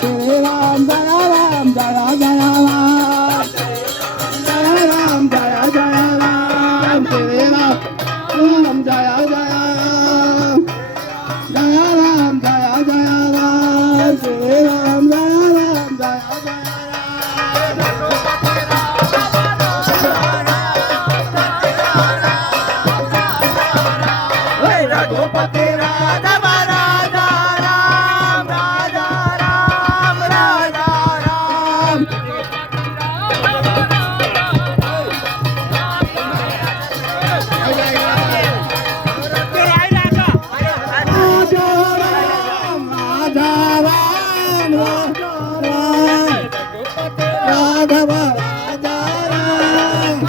श्री राम जय राम जय जय राम जय राम जय जय राम श्री राम जय जय राम जय राम जय जय राम श्री राम जय राम जय जय रघुपति राघव राजा राम राजा राम राजा राम राघव राजा राम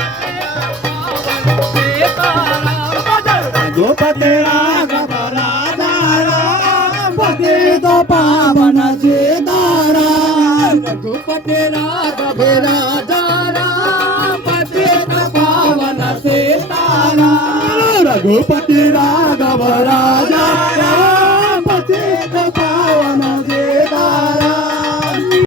रघुपति राघव राजा राम पतित पावन सीताराम रघुपति राघव राजा राम पतित पावन सीताराम रघुपति राघव राजा राम